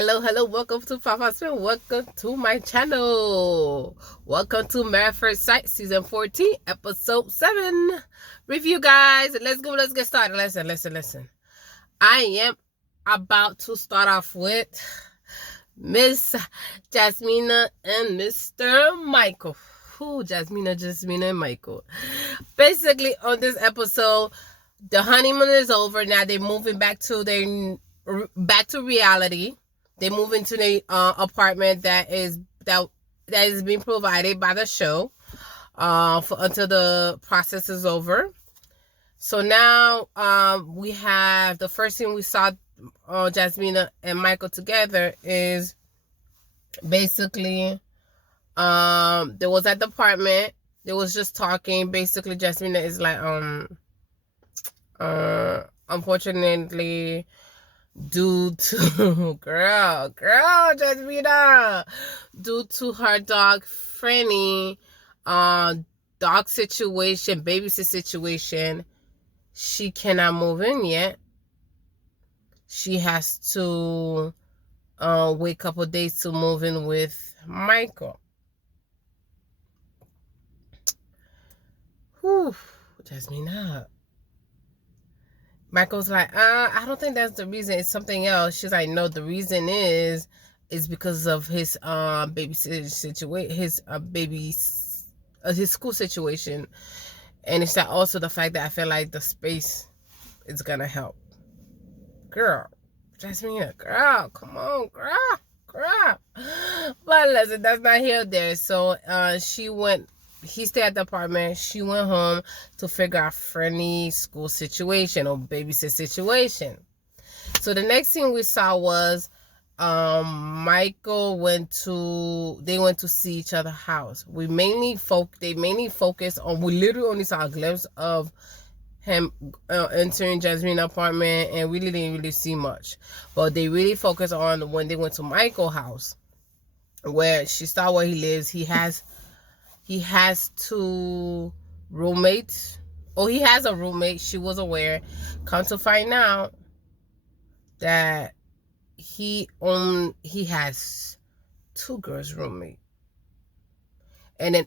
Hello, welcome to Papa Spin. Welcome to my channel. Welcome to Married First Sight, Season 14, Episode 7. Review, guys. Let's go, let's get started. Listen. I am about to start off with Miss Jasmina and Mr. Michael. Jasmina, and Michael. Basically, on this episode, the honeymoon is over. Now they're moving back to reality. They move into the apartment that is being provided by the show until the process is over. So now we have the first thing we saw Jasmina and Michael together is basically they was at the apartment. They was just talking. Basically, Jasmina is like unfortunately, due to Jasmina, due to her dog Franny, dog situation, babysit situation, she cannot move in yet. She has to wait a couple days to move in with Michael. Whew, Jasmina. Michael's like, I don't think that's the reason. It's something else. She's like, no, the reason is because of his babysitter situation, his school situation, and it's that also the fact that I feel like the space is gonna help. Girl, Jasmine, girl, come on, girl. But listen, that's not here or there. So he stayed at the apartment. She went home to figure out Franny's school situation or babysit situation. So the next thing we saw was Michael went to see each other's house. They mainly focused on, we literally only saw a glimpse of him entering Jasmine's apartment, and we didn't really see much. But they really focused on when they went to Michael's house, where she saw where he lives. He has two roommates. Oh, he has a roommate. She was aware. Come to find out that he has two girls roommate. And then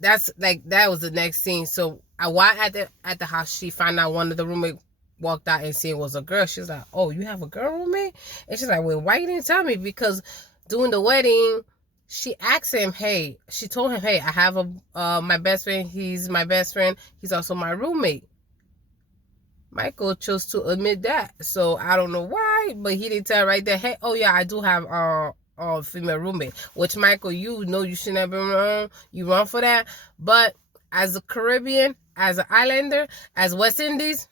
that was the next scene. So while at the house, she found out one of the roommates walked out and said it was a girl. She's like, oh, you have a girl roommate? And she's like, well, why you didn't tell me? Because during the wedding, she told him, hey, I have my best friend. He's my best friend. He's also my roommate. Michael chose to admit that. So I don't know why, but he didn't tell right there, hey, oh yeah, I do have a female roommate. Which, Michael, you know you shouldn't have been wrong. You wrong for that. But as a Caribbean, as an islander, as West Indies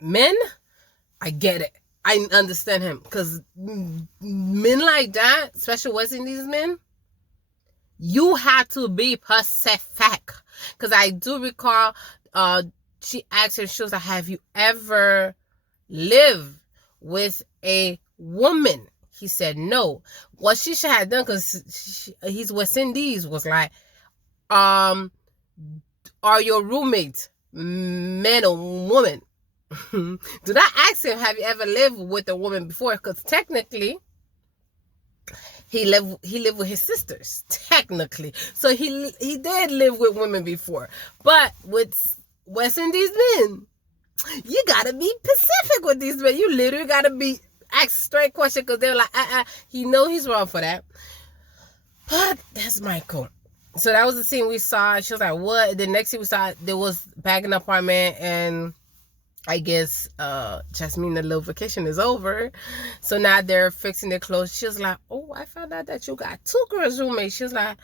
men, I get it. I understand him. Because men like that, especially West Indies men, you have to be Pacific. Because I do recall she asked him, she was like, have you ever lived with a woman? He said no. What she should have done, because he's West Indies, was like, are your roommates men or women? Do not ask him, have you ever lived with a woman before? Because technically, he lived with his sisters, technically. So he did live with women before. But with West Indies men, you gotta be Pacific with these men. You literally gotta ask straight question, because they're like, he know he's wrong for that. But that's Michael. So that was the scene we saw. She was like, what? The next thing we saw, there was back in the apartment, and I guess Jasmine, the little vacation is over. So now they're fixing their clothes. She was like, oh, I found out that you got two girls roommates. She was like,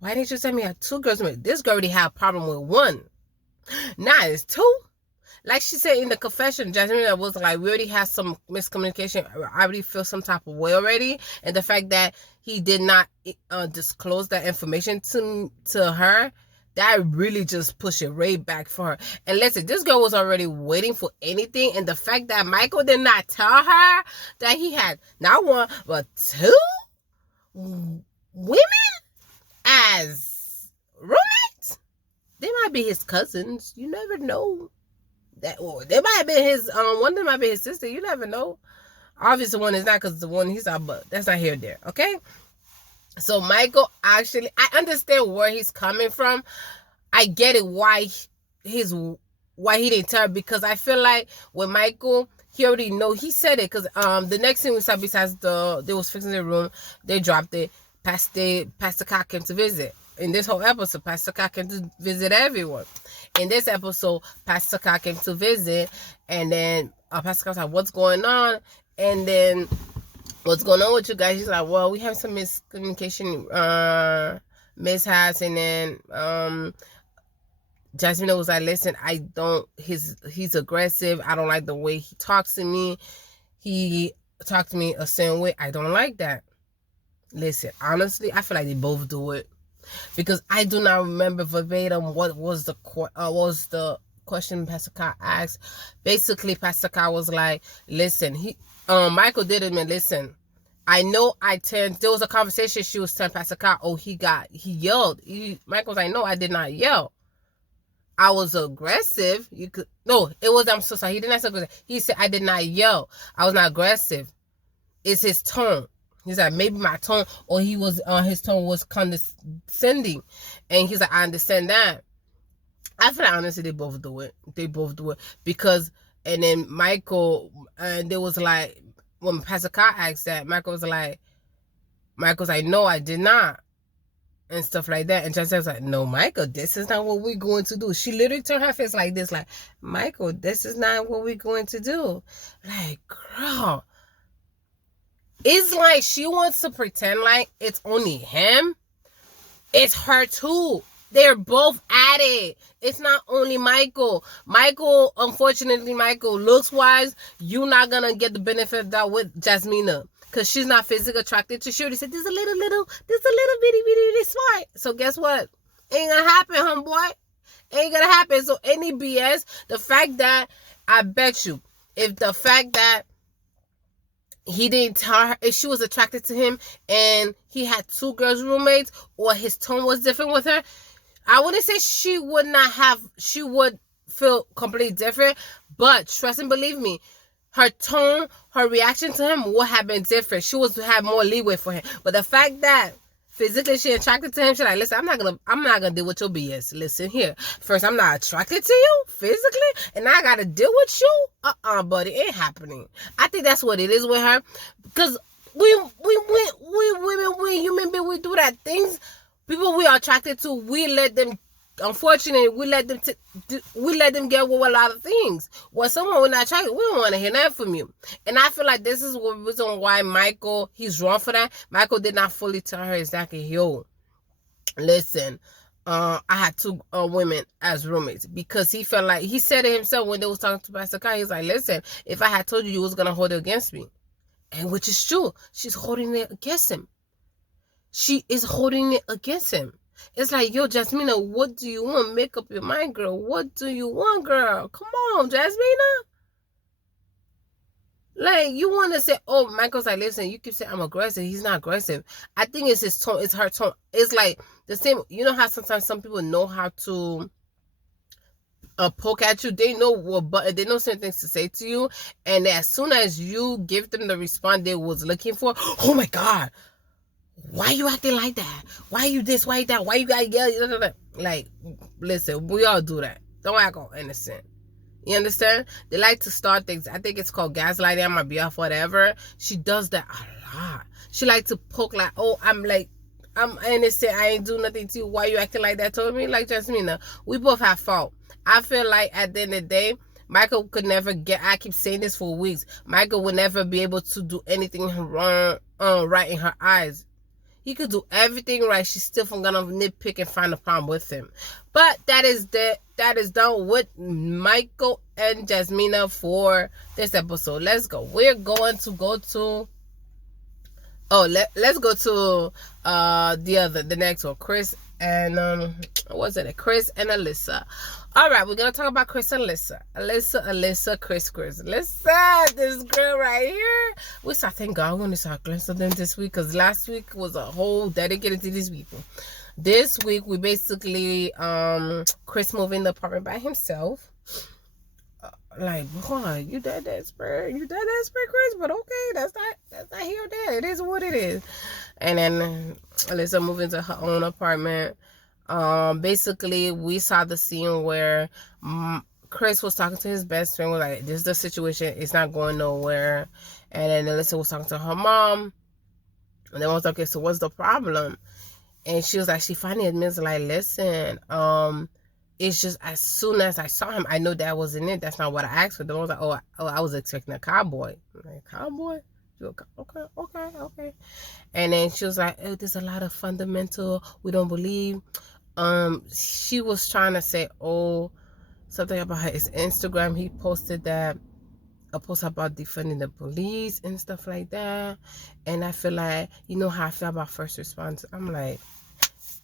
why didn't you tell me you had two girls roommates? This girl already had a problem with one. Now it's two. Like she said in the confession, Jasmine was like, we already had some miscommunication. I already feel some type of way already. And the fact that he did not disclose that information to her, that really just pushed it right back for her. And listen, this girl was already waiting for anything. And the fact that Michael did not tell her that he had not one, but two women as roommates, they might be his cousins. You never know. That, or they might have been his one of them might be his sister. You never know. Obviously, one is not because the one he's out, but that's not here or there. Okay. So Michael actually, I understand where he's coming from. I get it why he didn't tell her, because I feel like with Michael, he already know. He said it because the next thing we saw, besides they was fixing the room, they dropped it. Pastor Cock came to visit. In this whole episode, Pastor Cock came to visit everyone. In this episode, Pastor Cock came to visit, and then Pastor Cock was like, "What's going on?" And then, "What's going on with you guys?" She's like, "Well, we have some miscommunication, mishaps," and then Jasmine was like, "Listen, I don't. He's aggressive. I don't like the way he talks to me. He talked to me a certain way. I don't like that." Listen, honestly, I feel like they both do it, because I do not remember verbatim what was the question Pastor Kai asked. Basically, Pastor Kai was like, "Listen, Michael did admit, listen, I know there was a conversation she was telling Pastor Kai, oh, he yelled. Michael was like, no, I did not yell. I was aggressive. I'm so sorry. He didn't say aggressive. He said, I did not yell. I was not aggressive. It's his tone. He's like, maybe my tone, or his tone was condescending. And he's like, I understand that. I feel like honestly they both do it. Because, and then Michael, and there was like, when Pastor Kai asked that, Michael's like, no, I did not. And stuff like that. And Jessica was like, no, Michael, this is not what we're going to do. She literally turned her face like this, like, Michael, this is not what we're going to do. Like, girl. It's like she wants to pretend like it's only him. It's her too. They're both at it. It's not only Michael. Unfortunately, looks wise, you're not gonna get the benefit of that with Jasmina, because she's not physically attracted to. She already said, this a little bitty smart. So guess what? Ain't gonna happen, homeboy. Ain't gonna happen. So any BS, the fact that, I bet you, if the fact that he didn't tell her, if she was attracted to him and he had two girls roommates, or his tone was different with her, I wouldn't say she would feel completely different, but trust and believe me, her tone, her reaction to him would have been different. She would have more leeway for him. But the fact that physically she attracted to him, she's like, listen, I'm not gonna deal with your BS. Listen here. First, I'm not attracted to you physically, and I gotta deal with you? Buddy, it ain't happening. I think that's what it is with her. Because we women, we human beings, we do that things. People we are attracted to, we let them, unfortunately, we let them get away with a lot of things. Well, someone we're not attracted, we don't want to hear that from you. And I feel like this is the reason why Michael, he's wrong for that. Michael did not fully tell her exactly, yo, listen, I had two women as roommates, because he felt like, he said it himself when they was talking to Pastor Kai, he's like, listen, if I had told you, you was going to hold it against me. And which is true. She's holding it against him. She is holding it against him. It's like, yo, Jasmina, what do you want? Make up your mind, girl. What do you want, girl? Come on, Jasmina. Like, you want to say, oh, Michael's like, listen, you keep saying I'm aggressive. He's not aggressive. I think it's his tone. It's her tone. It's like the same. You know how sometimes some people know how to poke at you. They know they know certain things to say to you. And as soon as you give them the response they was looking for, oh my God, why you acting like that? Why you this? Why you that? Why you gotta yell? Like, listen, we all do that. Don't act all innocent. You understand? They like to start things. I think it's called gaslighting. I might be off, whatever. She does that a lot. She like to poke like, oh, I'm innocent. I ain't do nothing to you. Why you acting like that? Told me, like, Jasmina, we both have fault. I feel like at the end of the day, Michael could never I keep saying this for weeks, Michael would never be able to do anything wrong, right in her eyes. He could do everything right. She's still gonna nitpick and find a problem with him. But that is done with Michael and Jasmina for this episode. Let's go. We're going to go to let's go to the next one. Chris and Chris and Alyssa. All right, we're gonna talk about Chris and Alyssa. Alyssa, Chris. Listen, this girl right here. We saw, thank God, we're gonna start glimpse of them this week, because last week was a whole dedicated to these people. This week we basically Chris moved in the apartment by himself. like, boy, you that desperate, Chris, but okay, that's not here or there. It is what it is. And then Alyssa moved into her own apartment. Basically, we saw the scene where Chris was talking to his best friend, was like, this is the situation, it's not going nowhere. And then Alyssa was talking to her mom, and then I was like, okay, so what's the problem? And she was like, she finally admits, like, listen, it's just as soon as I saw him, I know that wasn't it. That's not what I asked for. Then I was like, oh, I was expecting a cowboy. I'm like, cowboy? Okay. And then she was like, oh, there's a lot of fundamental, we don't believe. She was trying to say, oh, something about his Instagram. He posted that, a post about defunding the police and stuff like that. And I feel like, you know how I feel about first responders. I'm like,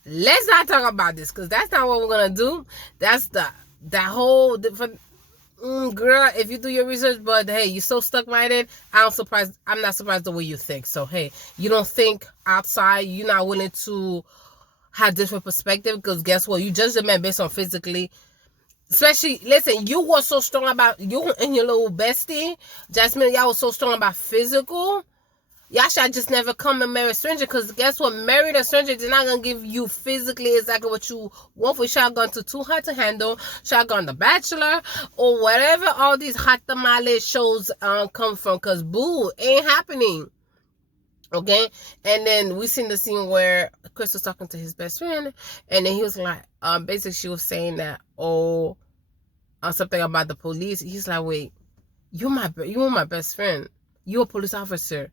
let's not talk about this, because that's not what we're gonna do. That's that whole different girl. If you do your research, but hey, you're so stuck minded. I'm not surprised the way you think. So hey, you don't think outside. You're not willing to have different perspective, because guess what? You judge the man based on physically. Especially, listen, you were so strong about you and your little bestie, Jasmine. Y'all was so strong about physical. Y'all should just never come and marry a stranger, because guess what? Married a stranger is not going to give you physically exactly what you want. For should have gone to Too Hot to Handle, should have gone to Bachelor, or whatever all these hot tamale shows come from, because boo, ain't happening. Okay? And then we seen the scene where Chris was talking to his best friend, and then he was like, basically she was saying that, oh, something about the police. He's like, wait, you were my best friend. You're a police officer.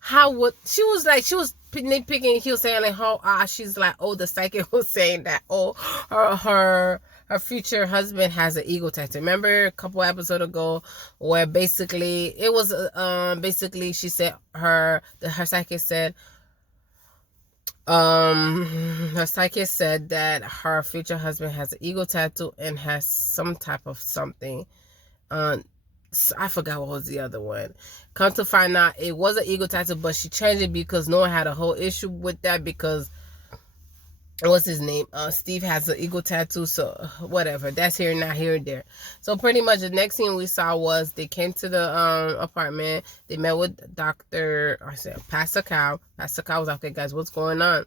How would she was nitpicking? He was saying like, how she's like, oh, the psychic was saying that, oh, her future husband has an ego tattoo. Remember a couple episodes ago where basically it was basically she said her psychic said her psychic said that her future husband has an ego tattoo and has some type of something. I forgot what was the other one. Come to find out, it was an ego tattoo, but she changed it because no one had a whole issue with that, because what's his name? Steve has an ego tattoo, so whatever. That's here, not here, there. So pretty much the next thing we saw was they came to the apartment. They met with Pastor Cow. Pastor Cow was like, okay, guys, what's going on?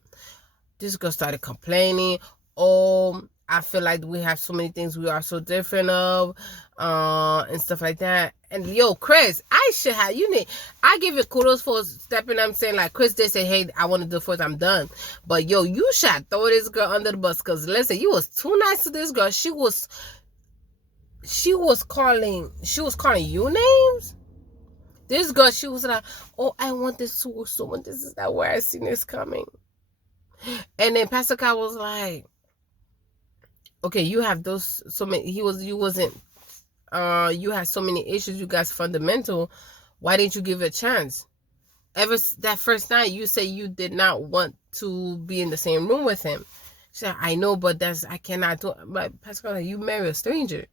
This girl started complaining. Oh, I feel like we have so many things we are so different of, and stuff like that. And yo, Chris, I give you kudos for stepping up and saying, like, Chris did say, hey, I want to do it first, I'm done. But yo, you should throw this girl under the bus, because listen, you was too nice to this girl. She was calling you names. This girl, she was like, oh, I want this to someone. This is not where I seen this coming. And then Pastor Kyle was like, okay, you have those so many. You had so many issues. You guys fundamental. Why didn't you give it a chance? Ever that first night, you said you did not want to be in the same room with him. She said, I know, but I cannot do it. But Pascal, you marry a stranger.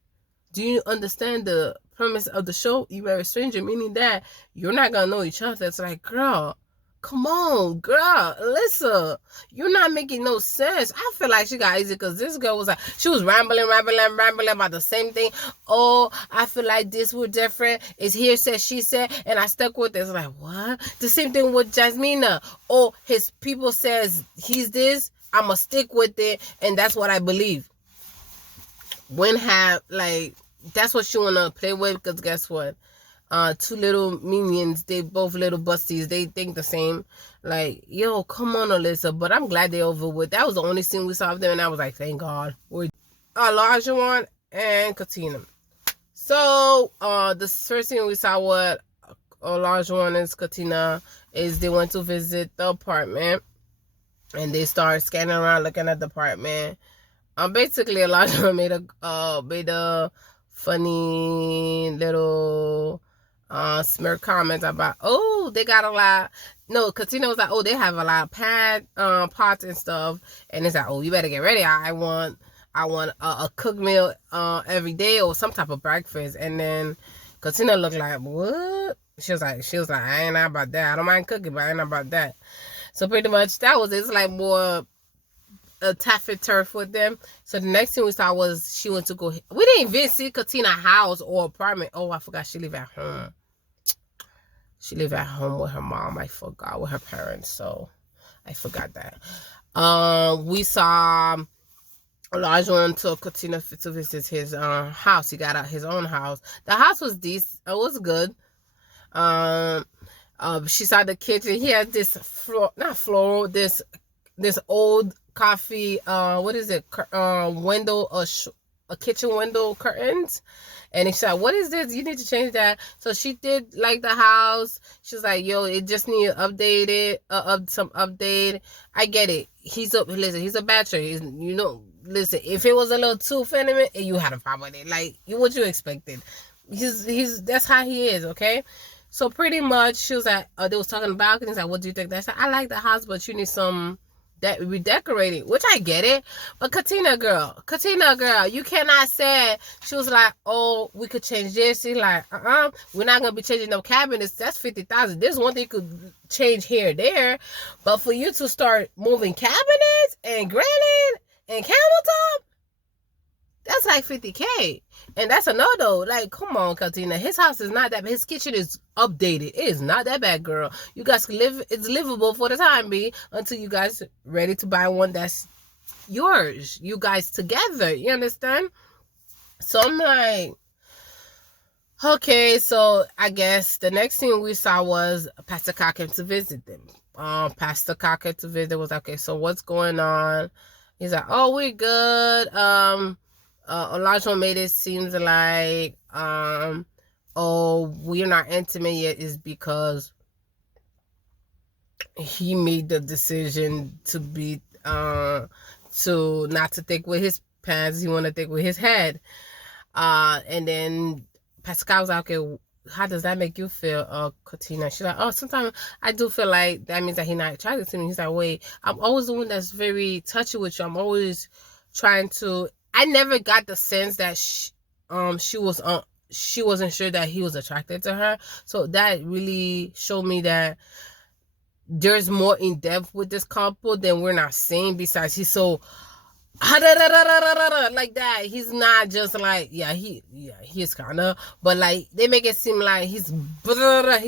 Do you understand the premise of the show? You marry a stranger, meaning that you're not gonna know each other. It's like, girl, come on, girl, Alyssa, you're not making no sense. I feel like she got easy, because this girl was like, she was rambling about the same thing. Oh, I feel like this was different. It's here said, she said, and I stuck with this. Like, what? The same thing with Jasmina. Oh, his people says he's this. I'ma stick with it, and that's what I believe. That's what she wanna play with, because guess what? Two little minions, they both little busties, they think the same. Like, yo, come on, Alyssa. But I'm glad they over with. That was the only scene we saw of them, and I was like, thank God. We're Olajuwon and Katina. So the first thing we saw with Olajuwon and Katina is they went to visit the apartment, and they started scanning around looking at the apartment. Basically Olajuwon made a funny little smirk comments about, oh, they got a lot. No, Katina was like, oh, they have a lot of pots and stuff, and it's like, oh, you better get ready. I want a cooked meal every day, or some type of breakfast. And then Katina looked like, what? She was like, I ain't not about that. I don't mind cooking, but I ain't not about that. So pretty much that was, it's like more a taffy turf with them. So the next thing we saw was she went to go. We didn't even see Katina house or apartment. Oh, I forgot she lived at home. She lived at home with her mom. I forgot, with her parents. So I forgot that. We saw Elijah took Katina to visit his house. He got out his own house. The house was decent. It was good. She saw the kitchen. He had this this old coffee, what is it, window, a kitchen window curtains. And he said, what is this? You need to change that. So she did like the house. She's like, yo, it just need updated, some update. I get it. Listen, he's a bachelor. Listen, if it was a little too feminine, you had a problem with it. Like, what you expected. That's how he is, okay? So pretty much, she was like, they was talking about balconies. Like, what do you think? That's like, I like the house, but you need some that redecorated, which I get it. But Katina girl, you cannot say. She was like, oh, we could change this. She's like, we're not gonna be changing no cabinets. That's $50,000. There's one thing you could change here, there, but for you to start moving cabinets and granite and countertop, that's like $50K. And that's a no-no. Like, come on, Katina. His house is not that bad. His kitchen is updated. It is not that bad, girl. You guys can live. It's livable for the time being until you guys ready to buy one that's yours. You guys together. You understand? So I'm like, okay. So I guess the next thing we saw was Pastor Cock came to visit them. Pastor Cock came to visit. Was like, okay, so what's going on? He's like, oh, we're good. Elijah made it seem like, oh, we're not intimate yet, is because he made the decision to be, to not to think with his pants, he want to think with his head. And then Pascal was like, okay, how does that make you feel, Katina? She's like, oh, sometimes I do feel like that means that he's not attracted to me. He's like, wait, I'm always the one that's very touchy with you. I'm always trying to. I never got the sense that she wasn't sure that he was attracted to her. So that really showed me that there's more in depth with this couple than we're not seeing. Besides, he's so like that. He's not just like, he's kind of, but like they make it seem like he's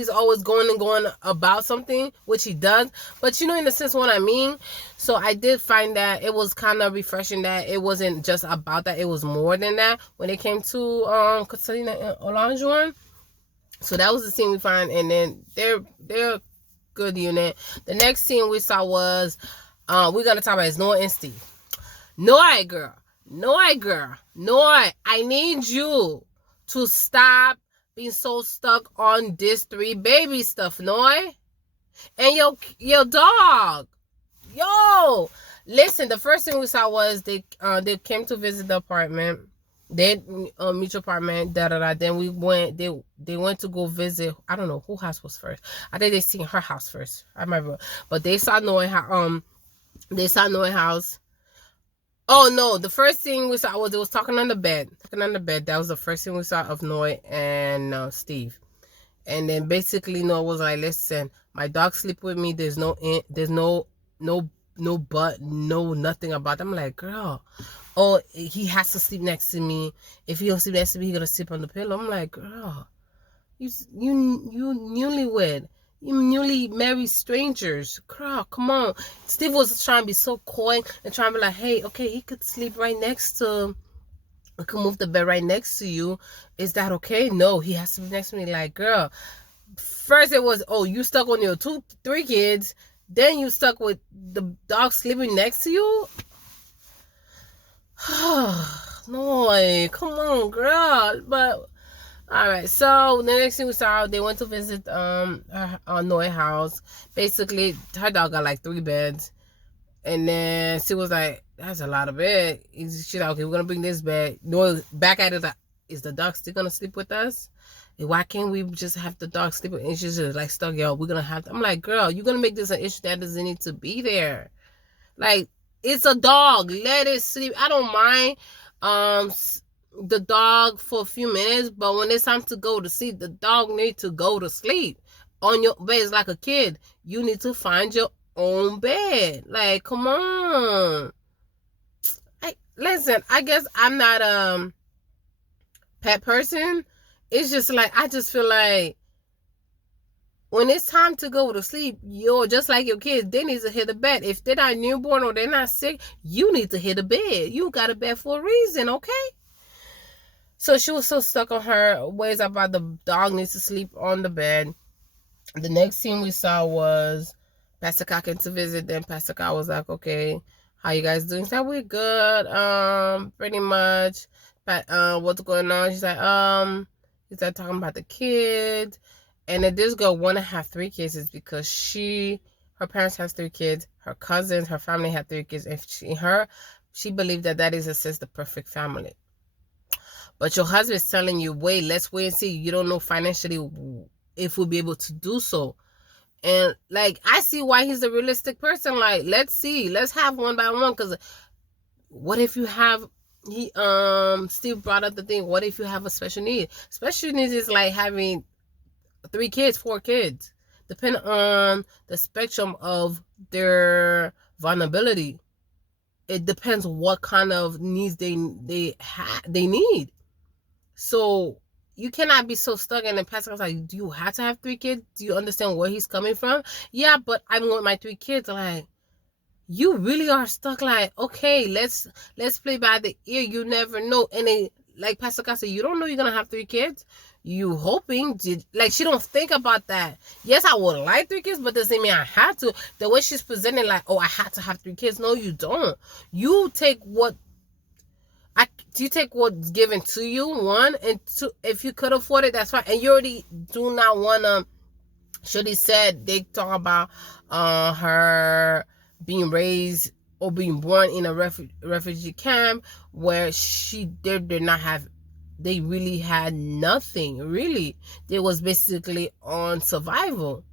always going about something, which he does, but in a sense what I mean. So I did find that it was kind of refreshing that it wasn't just about that, it was more than that when it came to Katina and Olajuwon. So that was the scene we find, and then they're good unit. The next scene we saw was we're gonna talk about is Noah and Steve. Noi, girl. I need you to stop being so stuck on this 3 baby stuff, Noi. And your dog. Yo. Listen, the first thing we saw was they came to visit the apartment. They mutual apartment, Then they went to go visit. I don't know who house was first. I think they seen her house first. I remember. But they saw Noi house. Oh no, the first thing we saw was it was talking on the bed. That was the first thing we saw of Noy and Steve. And then basically Noy was like, listen, my dog sleep with me. There's no but, no nothing about that. I'm like, girl, oh, he has to sleep next to me. If he don't sleep next to me, he gonna sleep on the pillow. I'm like, girl, you newlywed. You newly married strangers. Girl, come on. Steve was trying to be so coy and trying to be like, hey, okay, he could sleep right next to, I could move the bed right next to you. Is that okay? No, he has to be next to me. Like, girl, first it was, oh, you stuck on your 3 kids. Then you stuck with the dog sleeping next to you. No, come on, girl. But all right, so the next thing we saw, they went to visit Noy house. Basically, her dog got like 3 beds, and then she was like, "That's a lot of bed." She's like, "Okay, we're gonna bring this bed." Noy back at it, like, is the dog still gonna sleep with us? Why can't we just have the dog sleep with? And she's just like, "Stuck, yo, we're gonna have." I'm like, "Girl, you're gonna make this an issue that doesn't need to be there. Like, it's a dog. Let it sleep. I don't mind." The dog for a few minutes, but when it's time to go to sleep, the dog needs to go to sleep on your bed. It's like a kid. You need to find your own bed. Like, come on. Listen, I guess I'm not pet person. It's just like I just feel like when it's time to go to sleep, you're just like your kids, they need to hit the bed. If they're not newborn or they're not sick, you need to hit the bed. You got a bed for a reason, okay? So she was so stuck on her ways about the dog needs to sleep on the bed. The next scene we saw was Pastor Cock came to visit. Then Pastor Cock was like, okay, how you guys doing? She said, we're good. Pretty much. But what's going on? She's like, he started talking about the kids. And then this girl wanna have 3 kids is because her parents has 3 kids, her cousins, her family had 3 kids, and she believed that is the perfect family. But your husband is telling you, wait, let's wait and see. You don't know financially if we'll be able to do so. And like, I see why he's a realistic person. Like, let's see, let's have one by one. Because what if you have, Steve brought up the thing, what if you have a special need? Special needs is like having 3 kids, 4 kids, depending on the spectrum of their vulnerability. It depends what kind of needs they need. So you cannot be so stuck. And then Pastor was like, do you have to have 3 kids? Do you understand where he's coming from? Yeah, but I want my 3 kids. Like, you really are stuck. Like, okay, let's play by the ear. You never know. And then, like Pastor Cox said, you don't know you're gonna have 3 kids. You hoping, like, she don't think about that. Yes, I would like 3 kids, but doesn't mean I have to. The way she's presenting, like, oh, I had to have 3 kids. No, you don't. You take what's given to you, 1, and 2, if you could afford it, that's fine. And you already do not want to. Shorty said they talk about her being raised or being born in a refugee camp where they really had nothing. Really, they was basically on survival.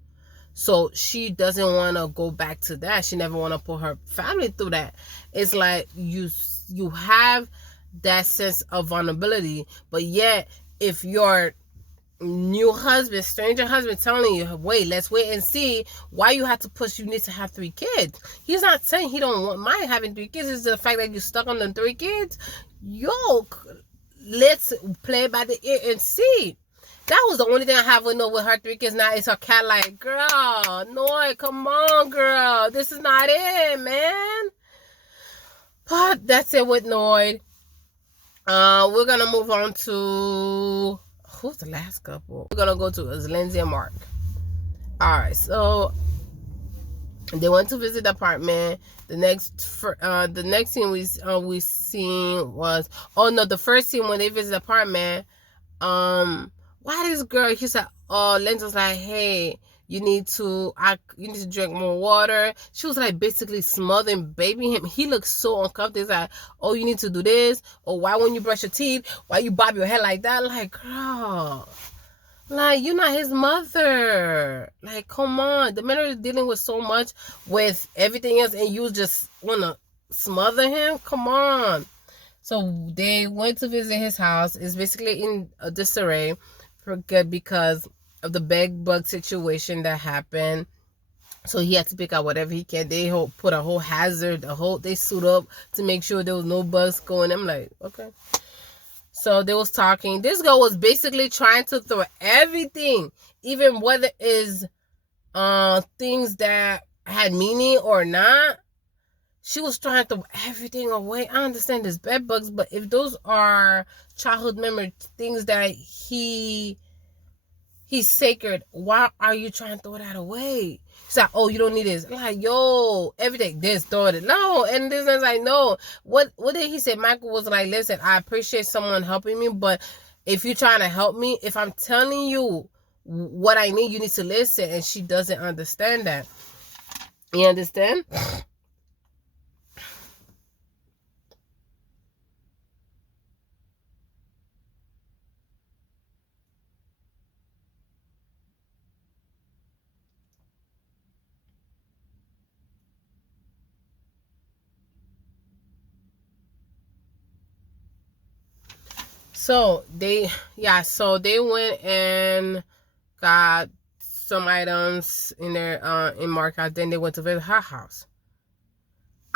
So she doesn't want to go back to that. She never want to put her family through that. It's like you have that sense of vulnerability, but yet if your new husband, stranger husband, telling you, wait, let's wait and see, why you have to push, you need to have 3 kids. He's not saying he don't mind having 3 kids. It's the fact that you're stuck on the 3 kids. Yo, let's play by the ear and see. That was the only thing I have with her 3 kids. Now it's her cat. Like, girl, no, come on, girl, this is not it, man. But that's it with Noid. We're gonna move on to, who's the last couple? We're gonna go to Lindsay and Mark. All right, so they went to visit the apartment. The next scene we seen was, oh no, the first scene when they visit the apartment. Why this girl? She said, oh, Lindsay's like, hey, you need to drink more water. She was like basically smothering baby him. He looked so uncomfortable. He's like, oh, you need to do this, or why when you brush your teeth, why you bob your head like that? Like, girl, like, you're not his mother. Like, come on. The man is dealing with so much with everything else, and you just wanna smother him? Come on. So they went to visit his house. It's basically in a disarray because of the bed bug situation that happened. So he had to pick out whatever he can. They put a whole hazard, they suit up to make sure there was no bugs going. I'm like, okay. So they was talking. This girl was basically trying to throw everything, even whether it's things that had meaning or not. She was trying to throw everything away. I understand there's bed bugs, but if those are childhood memory things that he's sacred, why are you trying to throw that away? She's like, oh, you don't need this. Like, yo, everything, this, throw it. No, and this is like, no. What did he say? Michael was like, listen, I appreciate someone helping me, but if you're trying to help me, if I'm telling you what I need, you need to listen. And she doesn't understand that. You understand? So they went and got some items in their in Mark house. Then they went to visit her house.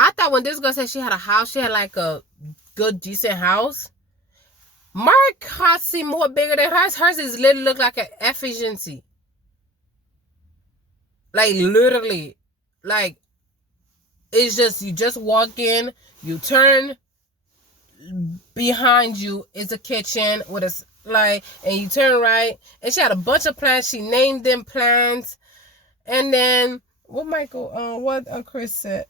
I thought when this girl said she had a house, she had like a good, decent house. Mark house seemed more bigger than hers. Hers is literally look like an efficiency. Like literally. Like it's just, you just walk in, you turn, behind you is a kitchen with a like, and you turn right, and she had a bunch of plants. She named them plants. And then what Chris said,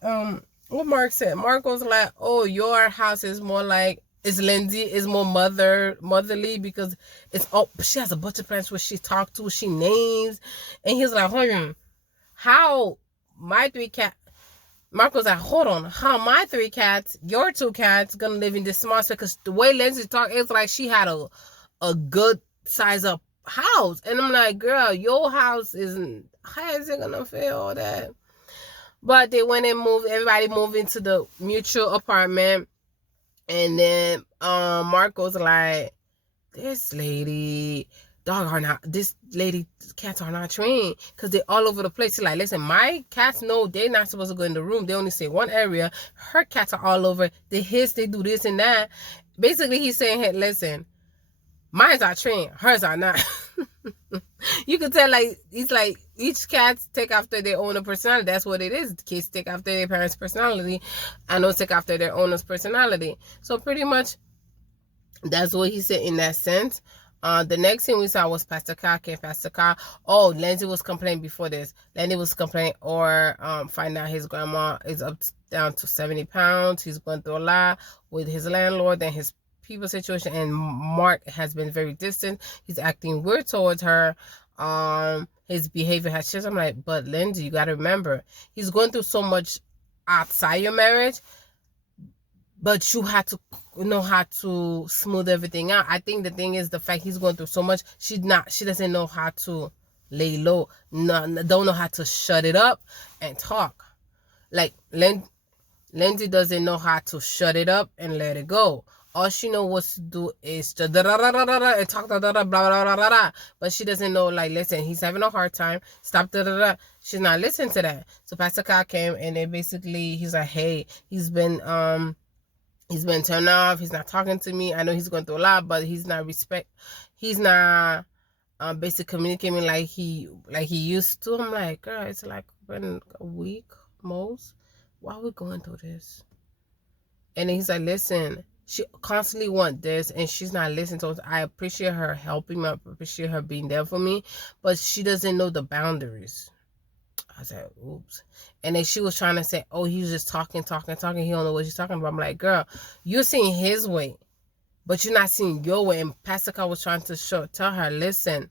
what Mark said. Mark was like, oh, your house is more like, it's Lindsay is more motherly because it's, oh, she has a bunch of plants where she talked to, she names. And he's like, how my 3 cats, Mark was like, hold on, how my 3 cats, your 2 cats, gonna live in this small space? Because the way Lindsay talked, it's like she had a good size up house. And I'm like, girl, your house isn't, how is it gonna fit all that? But they went and moved, everybody moved into the mutual apartment. And then Mark was like, this lady cats are not trained, because they're all over the place. He's like, listen, my cats know they're not supposed to go in the room. They only stay one area. Her cats are all over. They do this and that. Basically, he's saying, hey, listen, mine's are trained, hers are not. You can tell, like, it's like each cat take after their owner personality. That's what it is. The kids take after their parents' personality, and don't take after their owner's personality. So pretty much that's what he said in that sense. The next thing we saw was Pastor Carr. Pastor Carr. Oh, Lindsay was complaining before this. Lindsay was complaining, or find out his grandma is down to 70 pounds. He's going through a lot with his landlord and his people situation. And Mark has been very distant. He's acting weird towards her. His behavior has changed. I'm like, but Lindsay, you got to remember, he's going through so much outside your marriage, but you have to know how to smooth everything out. I think the thing is the fact he's going through so much. She doesn't know how to lay low. Don't know how to shut it up and talk. Like Lindsay doesn't know how to shut it up and let it go. All she knows what to do is and talk blah blah blah. But she doesn't know, like, listen, he's having a hard time. Stop She's not listening to that. So Pastor Carr came, and then basically he's like, hey, he's been turned off. He's not talking to me. I know he's going through a lot, but he's not basically communicating like he used to. I'm like, girl, it's like been a week most. Why are we going through this? And then he's like, listen, she constantly wants this, and she's not listening to us. I appreciate her helping me. I appreciate her being there for me, but she doesn't know the boundaries. I said, oops. And then she was trying to say, oh, he was just talking. He don't know what she's talking about. I'm like, girl, you're seeing his way, but you're not seeing your way. And Pastor Carr was trying to tell her, listen,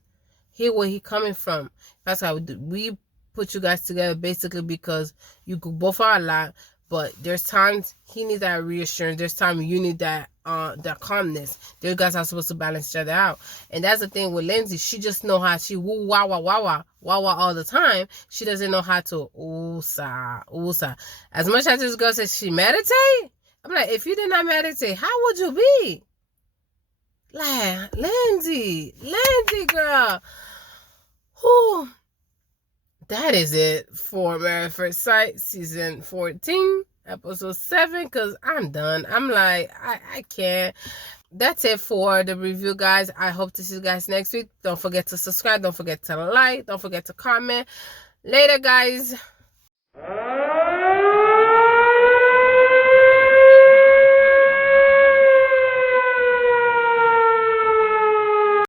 here where he coming from. Pastor Carr, we put you guys together basically because you both are a lot, but there's times he needs that reassurance. There's times you need that calmness. You guys are supposed to balance each other out. And that's the thing with Lindsay. She just know how she woo wah wah wah wah wah wah all the time. She doesn't know how to oosa. As much as this girl says she meditate, I'm like, if you did not meditate, how would you be? Like, Lindsay girl. Whew. That is it for Married at First Sight season 14, episode 7, because I'm done. I'm like, I can't. That's it for the review, guys. I hope to see you guys next week. Don't forget to subscribe. Don't forget to like. Don't forget to comment. Later, guys.